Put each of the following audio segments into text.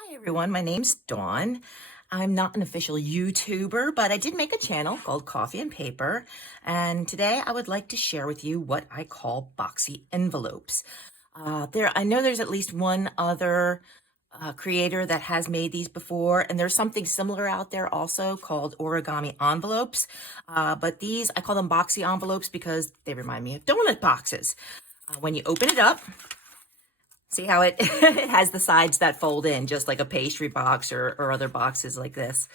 Hi everyone, my name's Dawn. I'm not an official YouTuber, but I did make a channel called Coffee and Paper, and today I would like to share with you what I call boxy envelopes. I know there's at least one other creator that has made these before, and there's something similar out there also called origami envelopes. But these, I call them boxy envelopes because they remind me of donut boxes. When you open it up, see how it, it has the sides that fold in, just like a pastry box or other boxes like this.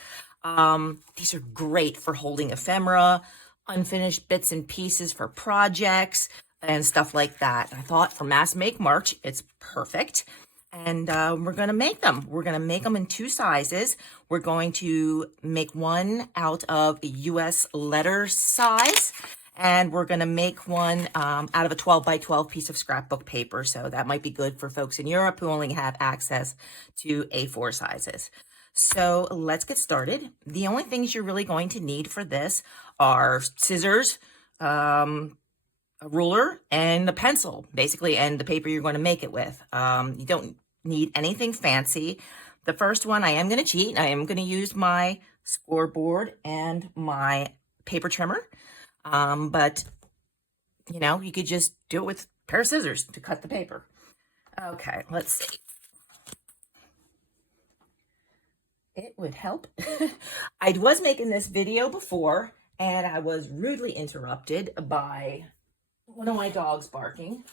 These are great for holding ephemera, unfinished bits and pieces for projects, and stuff like that. I thought for Mass Make March, it's perfect. And we're going to make them. We're going to make them in two sizes. We're going to make one out of a US letter size. And we're going to make one out of a 12 by 12 piece of scrapbook paper. So that might be good for folks in Europe who only have access to A4 sizes. So let's get started. The only things you're really going to need for this are scissors, a ruler, and a pencil, basically, and the paper you're going to make it with. You don't need anything fancy. The first one, I am going to cheat. I am going to use my scoreboard and my paper trimmer. But you know, you could just do it with a pair of scissors to cut the paper. Okay, let's see. It would help. I was making this video before and I was rudely interrupted by one of my dogs barking.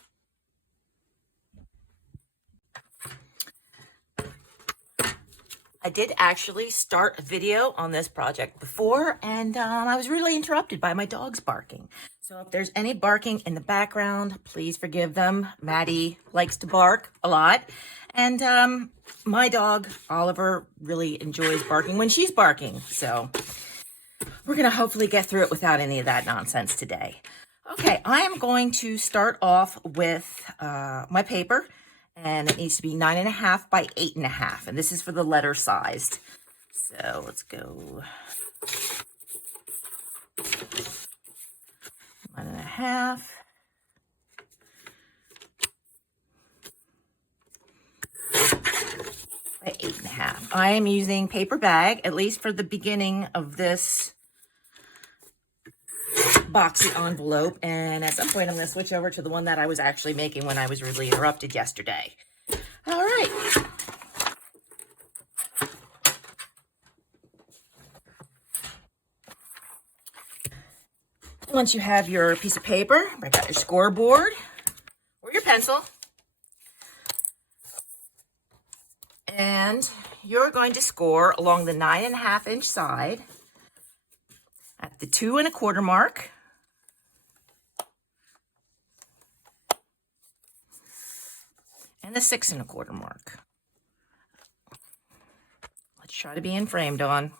I did actually start a video on this project before, and I was really interrupted by my dogs barking. So if there's any barking in the background, please forgive them. Maddie likes to bark a lot, and my dog, Oliver, really enjoys barking when she's barking. So we're going to hopefully get through it without any of that nonsense today. Okay, I am going to start off with my paper. And it needs to be 9.5 by 8.5. And this is for the letter sized. So let's go 1.5. By 8.5. I am using paper bag, at least for the beginning of this boxy envelope, and at some point I'm going to switch over to the one that I was actually making when I was rudely interrupted yesterday. All right. Once you have your piece of paper, break out your scoreboard or your pencil, and you're going to score along the 9.5-inch side at the 2 1/4 mark. And the 6 1/4 mark. Let's try to be in frame, Dawn.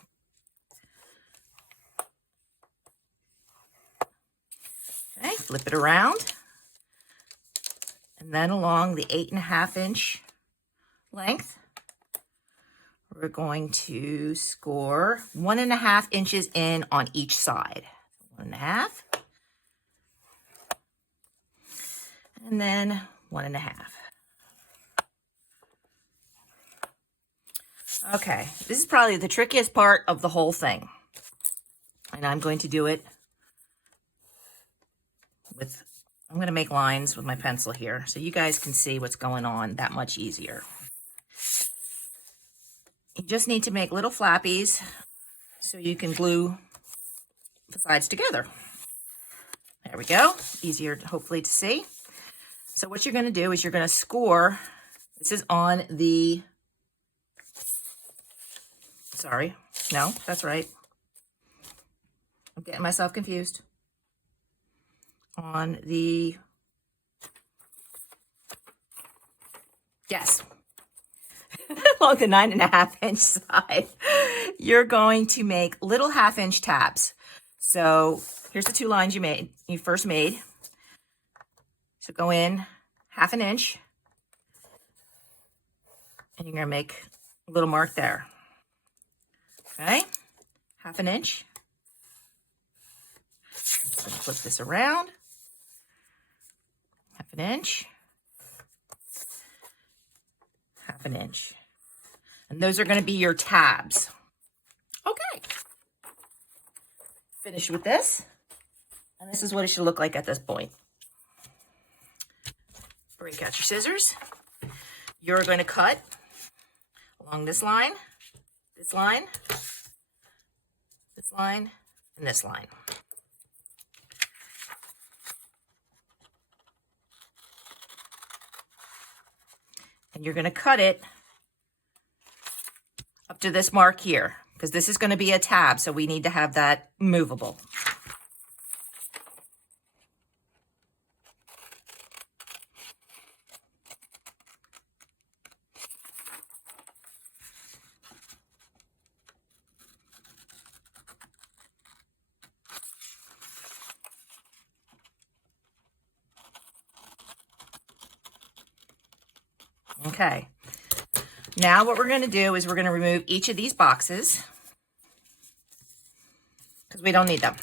Okay, flip it around. And then along the 8.5-inch length, we're going to score 1.5 inches in on each side. 1.5. And then 1.5. Okay, this is probably the trickiest part of the whole thing. And I'm going to do it with, I'm going to make lines with my pencil here so you guys can see what's going on that much easier. You just need to make little flappies so you can glue the sides together. There we go. Easier, hopefully, to see. So what you're going to do is you're going to score. This is on the, sorry, no, that's right. I'm getting myself confused. On the, yes, along the 9.5-inch side, you're going to make little 1/2-inch tabs. So here's the 2 lines you first made. So go in 1/2 inch, and you're going to make a little mark there. Okay, 1/2 inch. I'm just going to flip this around. 1/2 inch. 1/2 inch. And those are going to be your tabs. Okay. Finished with this. And this is what it should look like at this point. Break out your scissors. You're going to cut along this line, this line, this line, and this line. And you're going to cut it up to this mark here, because this is going to be a tab, so we need to have that movable. Okay, now what we're going to do is we're going to remove each of these boxes because we don't need them.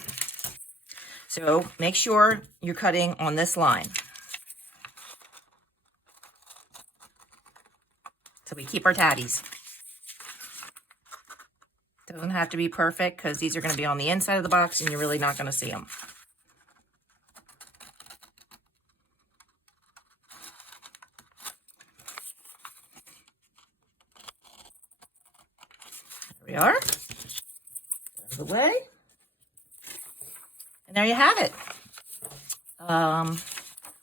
So make sure you're cutting on this line. So we keep our tabbies. Doesn't have to be perfect because these are going to be on the inside of the box and you're really not going to see them. There we are. Out of the way. And there you have it.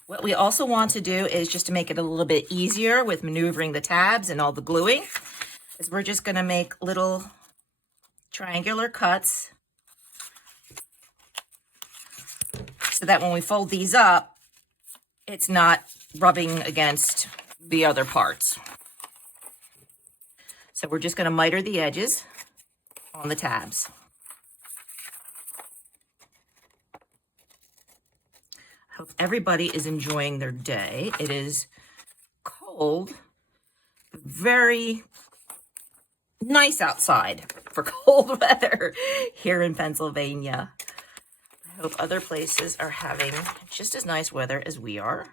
What we also want to do is just to make it a little bit easier with maneuvering the tabs and all the gluing, is we're just going to make little triangular cuts so that when we fold these up, it's not rubbing against the other parts. So we're just going to miter the edges on the tabs. I hope everybody is enjoying their day. It is cold, very nice outside for cold weather here in Pennsylvania. I hope other places are having just as nice weather as we are.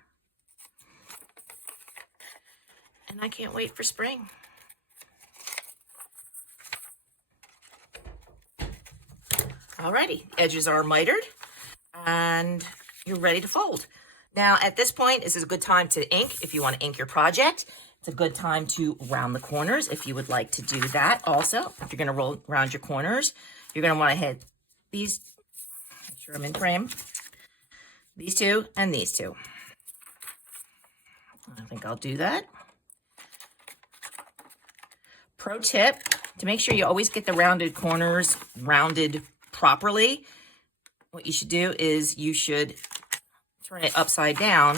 And I can't wait for spring. Alrighty, edges are mitered and you're ready to fold. Now at this point, this is a good time to ink if you want to ink your project. It's a good time to round the corners if you would like to do that also. If you're going to roll around your corners, you're going to want to hit these, make sure I'm in frame, these two and these two. I think I'll do that. Pro tip, to make sure you always get the rounded corners rounded properly, what you should do is you should turn it upside down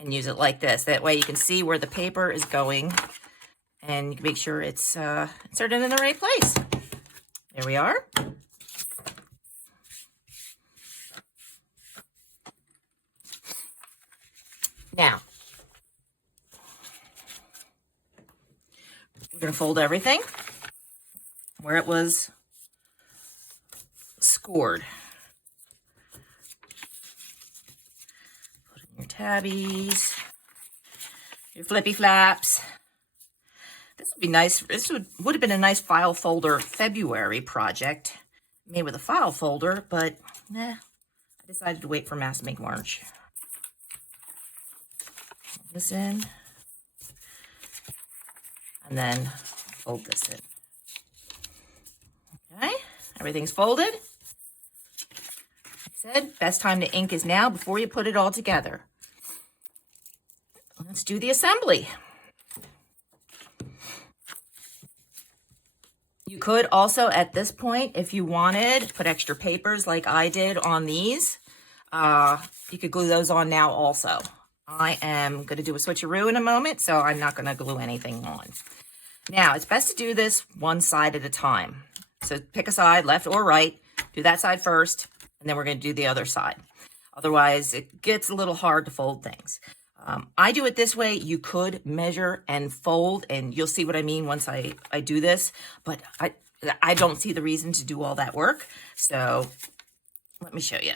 and use it like this. That way you can see where the paper is going and you can make sure it's inserted in the right place. There we are. Now, we're going to fold everything where it was scored. Put in your tabbies, your flippy flaps. This would be nice. This would have been a nice file folder February project made with a file folder, but I decided to wait for Mass to make March. Fold this in and then fold this in. Okay, everything's folded. Like I said, best time to ink is now before you put it all together. Let's do the assembly. You could also, at this point, if you wanted, put extra papers like I did on these. You could glue those on now also. I am going to do a switcheroo in a moment, so I'm not going to glue anything on. Now, it's best to do this one side at a time. So pick a side, left or right, do that side first, and then we're going to do the other side. Otherwise, it gets a little hard to fold things. I do it this way. You could measure and fold, and you'll see what I mean once I do this, but I don't see the reason to do all that work. So let me show you.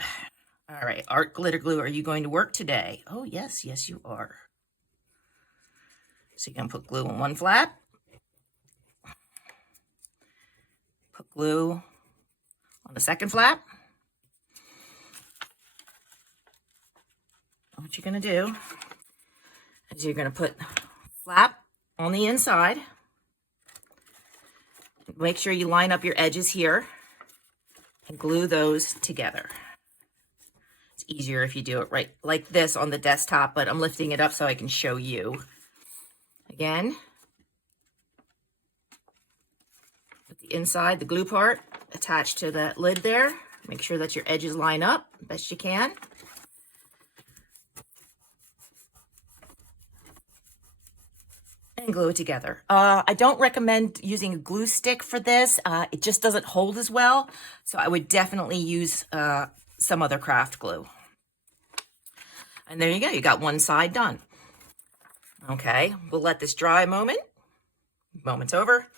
All right, Art Glitter Glue, are you going to work today? Oh, yes, yes, you are. So you're going to put glue on one flap, put glue on the second flap. What you're going to do is you're going to put flap on the inside. Make sure you line up your edges here and glue those together. It's easier if you do it right like this on the desktop, but I'm lifting it up so I can show you. Again, put the inside, the glue part, attached to that lid there. Make sure that your edges line up best you can. And glue it together. I don't recommend using a glue stick for this. It just doesn't hold as well. So I would definitely use some other craft glue. And there you go. You got one side done. Okay, we'll let this dry a moment. Moment's over.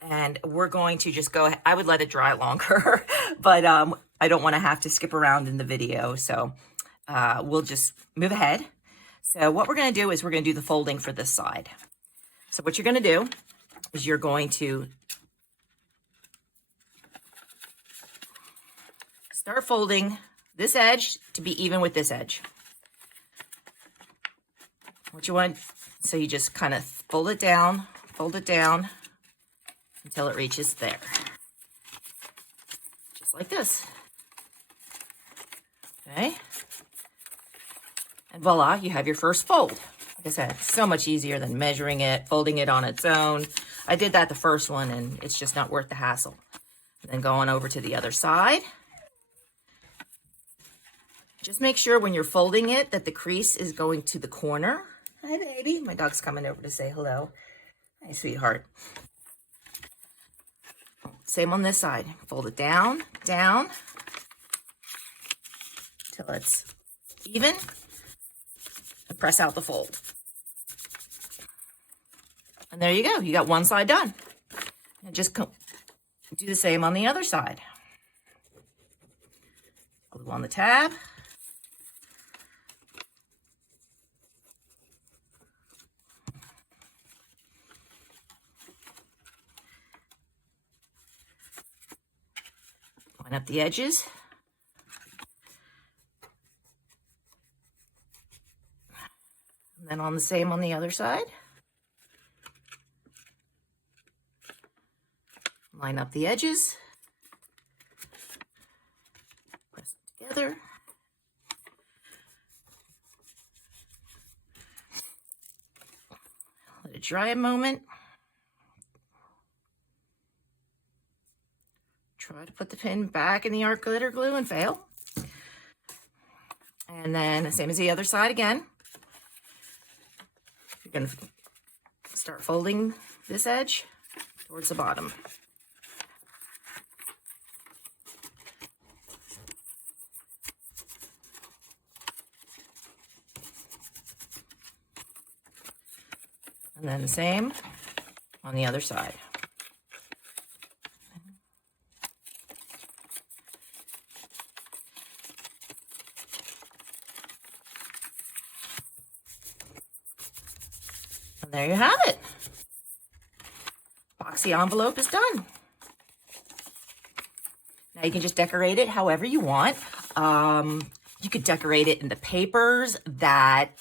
And we're going to just go ahead. I would let it dry longer, but I don't want to have to skip around in the video. So we'll just move ahead. So what we're going to do is we're going to do the folding for this side. So what you're going to do is you're going to start folding this edge to be even with this edge. What you want, so you just kind of fold it down until it reaches there. Just like this. Okay. And voila, you have your first fold. Like I said, so much easier than measuring it, folding it on its own. I did that the first one, and it's just not worth the hassle. And then going over to the other side. Just make sure when you're folding it that the crease is going to the corner. Hi, baby. My dog's coming over to say hello. Hi, sweetheart. Same on this side. Fold it down, down, till it's even. And press out the fold. And there you go. You got one side done. And just do the same on the other side. Glue on the tab. Line up the edges. And then on the same on the other side. Line up the edges. Press it together. Let it dry a moment. Try to put the pin back in the art glitter glue and fail. And then same as the other side again. You're going to start folding this edge towards the bottom. And then the same on the other side. And there you have it. Boxy envelope is done. Now you can just decorate it however you want. You could decorate it in the papers that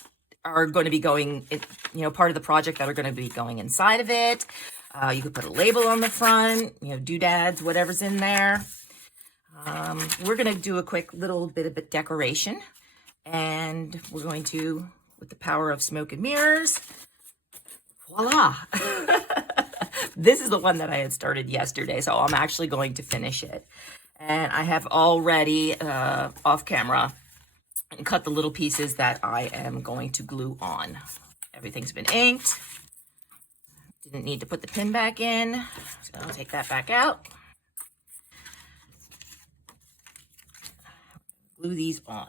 are going to be going, part of the project that are going to be going inside of it. You could put a label on the front, doodads, whatever's in there. We're going to do a quick little bit of decoration. And we're going to, with the power of smoke and mirrors, voila. This is the one that I had started yesterday, so I'm actually going to finish it. And I have already, off camera, cut the little pieces that I am going to glue on. Everything's been inked. Didn't need to put the pin back in, so I'll take that back out. Glue these on.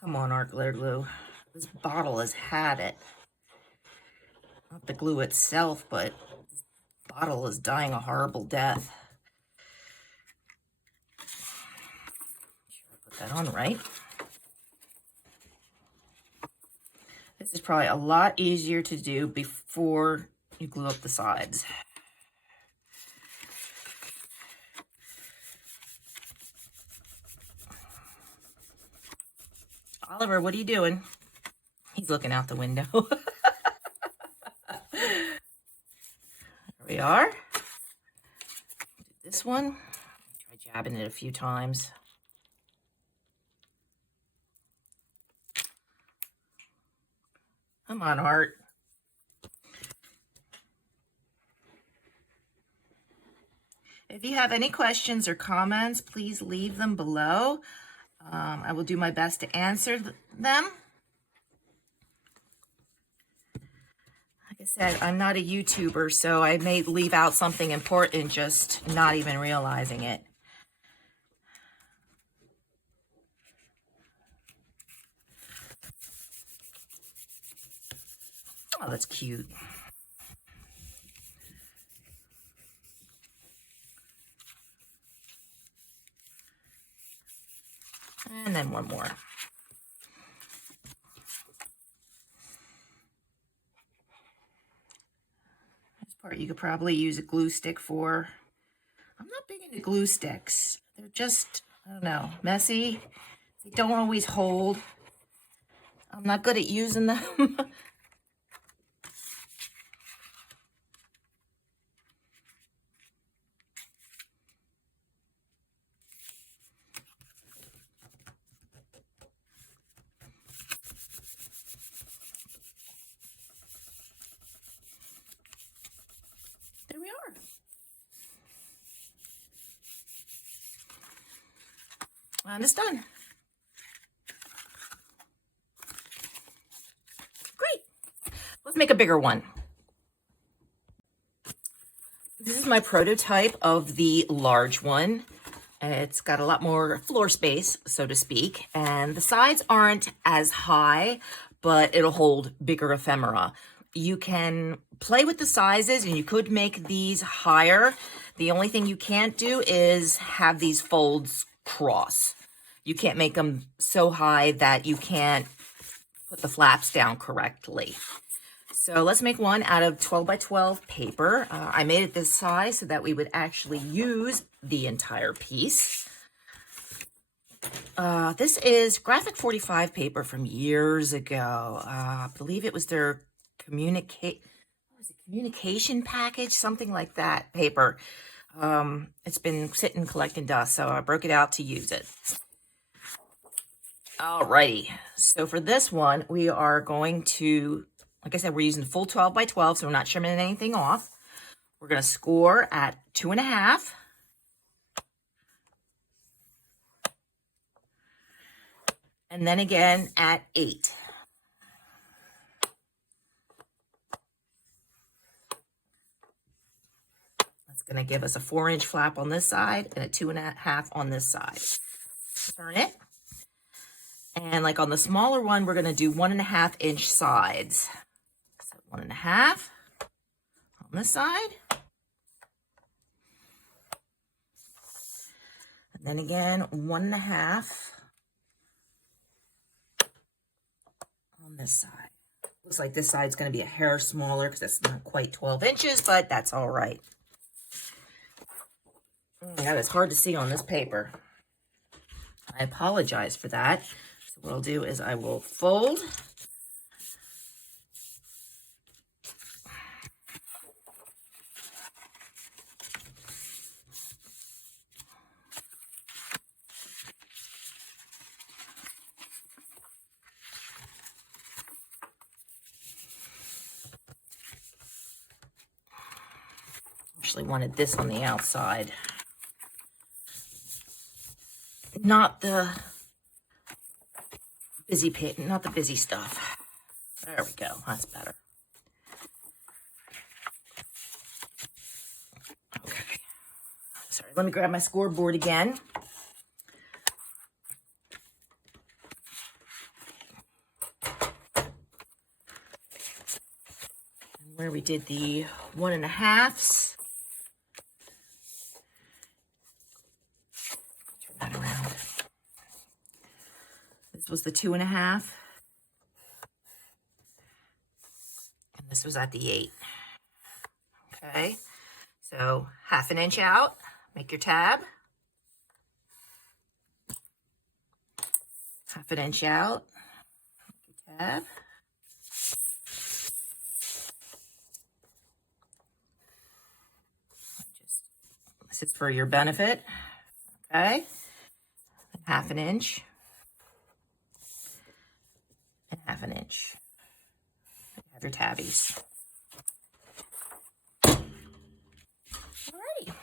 Come on, art glitter glue. This bottle has had it. Not the glue itself, but this bottle is dying a horrible death. Put that on right. This is probably a lot easier to do before you glue up the sides. Oliver, what are you doing? He's looking out the window. There we are. This one, try jabbing it a few times. Come on, Art. If you have any questions or comments, please leave them below. I will do my best to answer them. Like I said, I'm not a YouTuber, so I may leave out something important, just not even realizing it. Oh, that's cute. And then one more. This part you could probably use a glue stick for. I'm not big into glue sticks. They're just, I don't know, messy. They don't always hold. I'm not good at using them. There we are. And it's done. Great. Let's make a bigger one. This is my prototype of the large one. It's got a lot more floor space, so to speak, and the sides aren't as high, but it'll hold bigger ephemera. You can play with the sizes and you could make these higher. The only thing you can't do is have these folds cross. You can't make them so high that you can't put the flaps down correctly. So let's make one out of 12 by 12 paper. I made it this size so that we would actually use the entire piece. This is Graphic 45 paper from years ago. I believe it was their communication package, something like that paper. It's been sitting collecting dust, so I broke it out to use it. Alrighty, so for this one, we are going to, like I said, we're using the full 12 by 12, so we're not trimming anything off. We're going to score at 2.5. And then again at 8. That's going to give us a 4-inch flap on this side and a 2.5 on this side. Turn it. And like on the smaller one, we're going to do 1.5-inch sides. So 1.5 on this side. And then again, 1.5 on this side. Looks like this side's going to be a hair smaller because it's not quite 12 inches, but that's all right. Yeah, it's hard to see on this paper. I apologize for that. So what I'll do is I will fold. Actually wanted this on the outside. Not the busy pit, not the busy stuff. There we go. That's better. Okay. Sorry, let me grab my scoreboard again. Where we did the 1.5s. was the 2.5. And this was at the 8. Okay, so 1/2 inch out, make your tab. 1/2 inch out, make your tab. This is for your benefit, okay? 1/2 inch and 1/2 inch. You have your tabbies. Alrighty.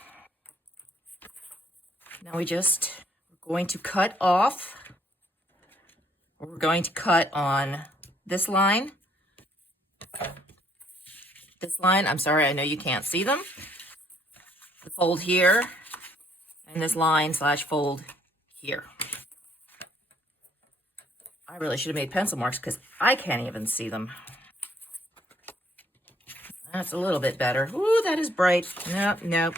Now we're going to cut off. We're going to cut on this line. This line, I'm sorry, I know you can't see them. The fold here, and this line / fold here. I really should have made pencil marks because I can't even see them. That's a little bit better. Ooh, that is bright. Nope, nope.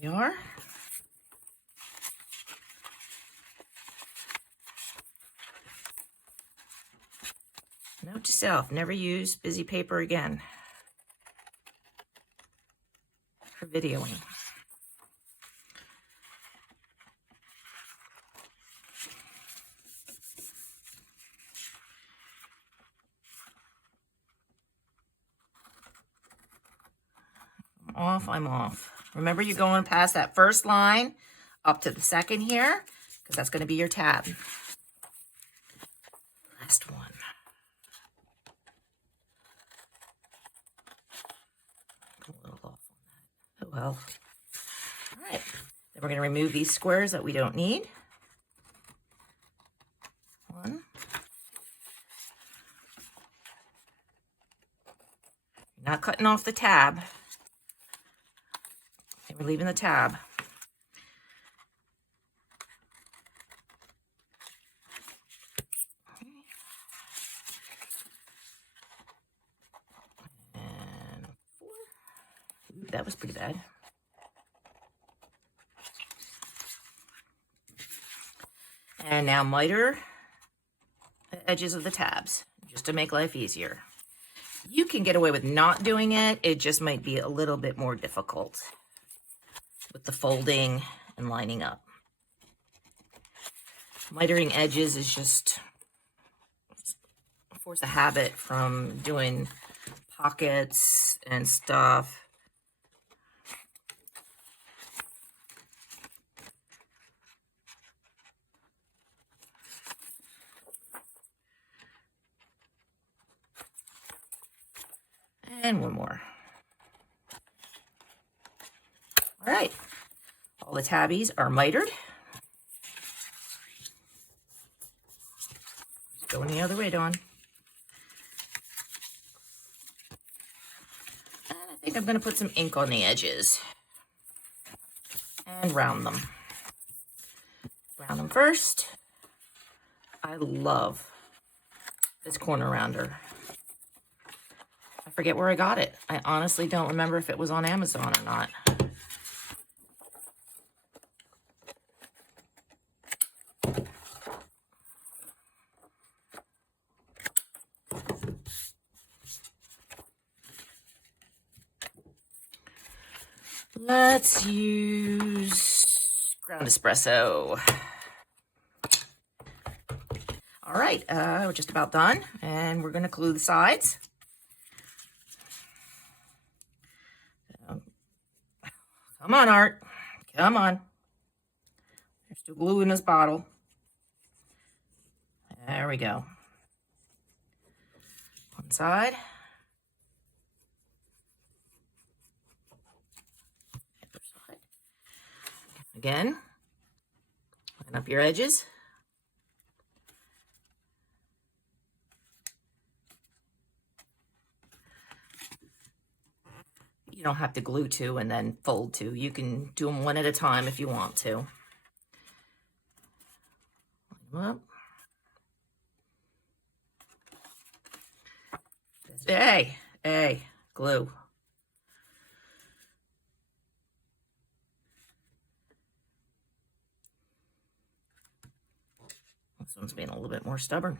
There we are. Note to self, never use busy paper again for videoing. I'm off. Remember, you're going past that first line up to the second here, because that's going to be your tab. Last one. A little off on that. Oh well. All right. Then we're going to remove these squares that we don't need. One. You're not cutting off the tab. We're leaving the tab. And 4. Ooh, that was pretty bad. And now miter the edges of the tabs, just to make life easier. You can get away with not doing it. It just might be a little bit more difficult with the folding and lining up. Mitering edges is just force a habit from doing pockets and stuff. And one more. All right, all the tabbies are mitered. Going the other way, Dawn. And I think I'm going to put some ink on the edges and round them. Round them first. I love this corner rounder. I forget where I got it. I honestly don't remember if it was on Amazon or not. Let's use ground espresso. All right, we're just about done, and we're going to glue the sides. Come on, Art. Come on. There's still glue in this bottle. There we go. One side. Other side. Again, line up your edges. You don't have to glue 2 and then fold 2. You can do them one at a time if you want to. Line them up. Hey, glue. This one's being a little bit more stubborn.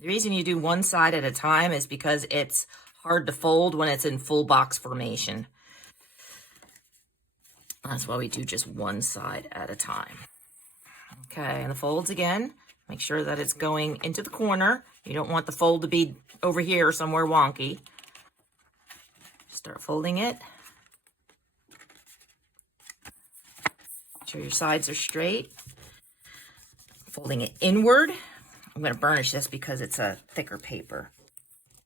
The reason you do one side at a time is because it's hard to fold when it's in full box formation. That's why we do just one side at a time. Okay, and the folds again. Make sure that it's going into the corner. You don't want the fold to be over here somewhere wonky. Start folding it. Make sure your sides are straight. Folding it inward. I'm going to burnish this because it's a thicker paper.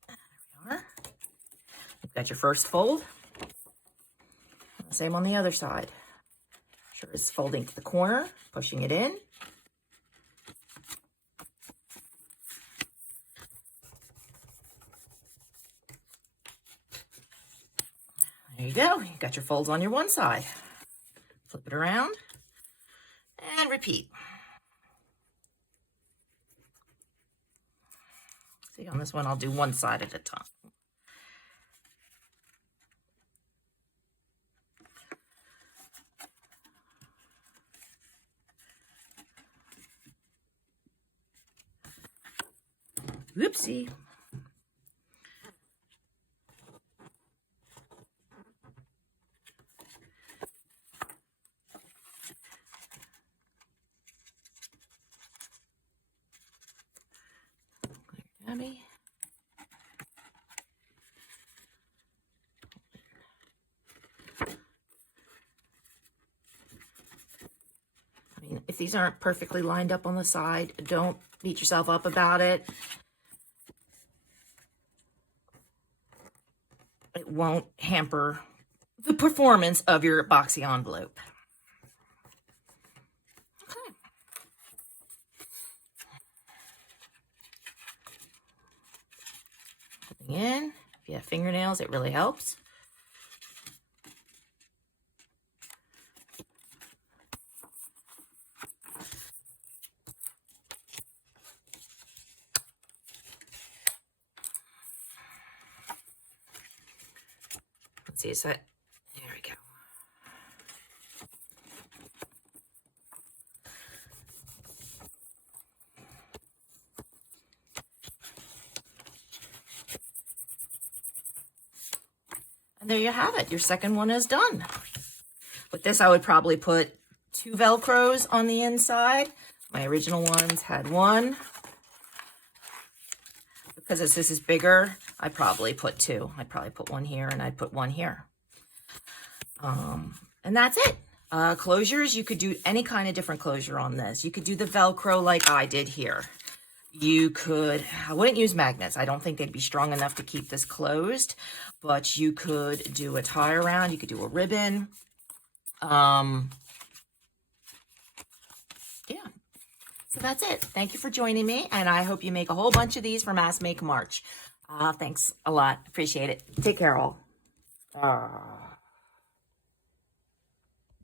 There we are. You've got your first fold. Same on the other side. Sure it's folding to the corner, pushing it in. There you go. You've got your folds on your one side. Flip it around and repeat. See, on this one, I'll do one side at a time. Whoopsie. Tabby. I mean, if these aren't perfectly lined up on the side, don't beat yourself up about it. It won't hamper the performance of your boxy envelope. Okay. Putting in. If you have fingernails, it really helps. Let's see, is that, there we go. And there you have it. Your second one is done. With this, I would probably put 2 Velcros on the inside. My original ones had 1. Because as this is bigger, I probably put 2. I'd probably put 1 here and I'd put 1 here. And that's it. Closures, you could do any kind of different closure on this. You could do the Velcro like I did here. You could, I wouldn't use magnets. I don't think they'd be strong enough to keep this closed, but you could do a tie around. You could do a ribbon. Yeah. So that's it. Thank you for joining me, and I hope you make a whole bunch of these for Mass Make March. Thanks a lot. Appreciate it. Take care, all.